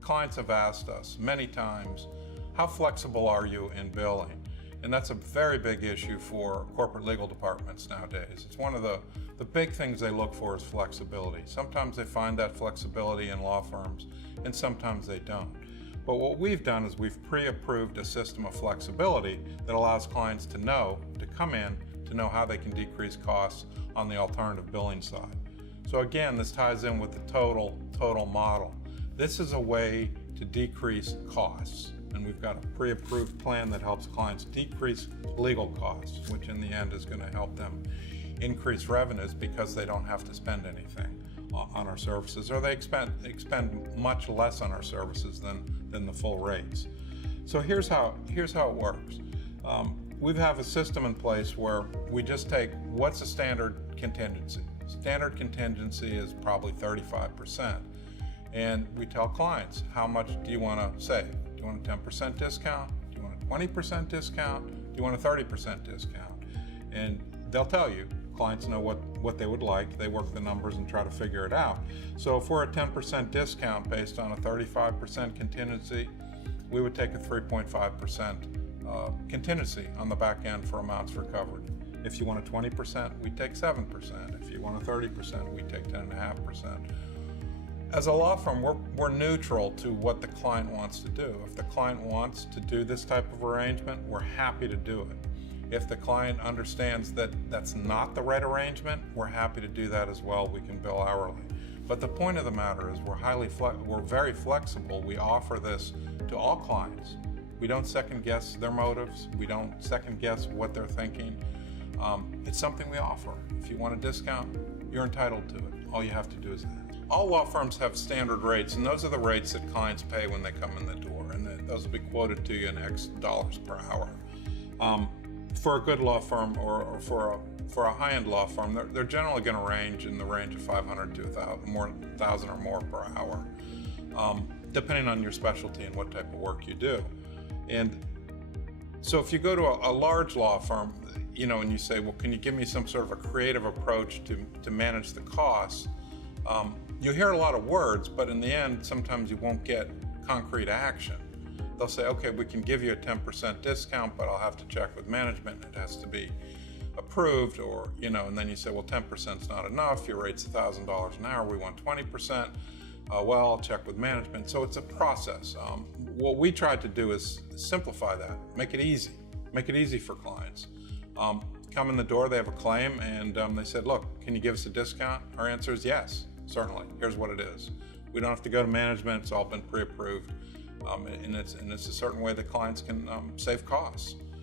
clients have asked us many times, how flexible are you in billing? And that's a very big issue for corporate legal departments nowadays. It's one of the big things they look for is flexibility. Sometimes they find that flexibility in law firms, and sometimes they don't. But what we've done is we've pre-approved a system of flexibility that allows clients to come in, to know how they can decrease costs on the alternative billing side. So again, this ties in with the total model. This is a way to decrease costs, and we've got a pre-approved plan that helps clients decrease legal costs, which in the end is going to help them increase revenues because they don't have to spend anything on our services, or they expend much less on our services than the full rates. So here's how it works. We have a system in place where we just take what's a standard contingency. Standard contingency is probably 35%. And we tell clients, how much do you want to save? Do you want a 10% discount? Do you want a 20% discount? Do you want a 30% discount? And they'll tell you. Clients know what they would like. They work the numbers and try to figure it out. So if we're a 10% discount based on a 35% contingency, we would take a 3.5% contingency on the back end for amounts recovered. If you want a 20%, we take 7%. If you want a 30%, we take 10.5%. As a law firm, we're neutral to what the client wants to do. If the client wants to do this type of arrangement, we're happy to do it. If the client understands that that's not the right arrangement, we're happy to do that as well. We can bill hourly. But the point of the matter is we're very flexible. We offer this to all clients. We don't second guess their motives. We don't second guess what they're thinking. It's something we offer. If you want a discount, you're entitled to it. All you have to do is ask. All law firms have standard rates, and those are the rates that clients pay when they come in the door, and those will be quoted to you in X dollars per hour. For a good law firm or for a high-end law firm, they're generally going to range in the range of $500 to $1,000 or more per hour, depending on your specialty and what type of work you do. And so if you go to a large law firm, and you say, well, can you give me some sort of a creative approach to manage the costs? You hear a lot of words, but in the end, sometimes you won't get concrete action. They'll say, okay, we can give you a 10% discount, but I'll have to check with management. It has to be approved, or, and then you say, well, 10% is not enough. Your rate's $1,000 an hour. We want 20%. Well, I'll check with management. So it's a process. What we tried to do is simplify that, make it easy for clients. Come in the door, they have a claim, and they said, look, can you give us a discount? Our answer is yes, certainly. Here's what it is. We don't have to go to management. It's all been pre-approved. And it's a certain way that clients can save costs.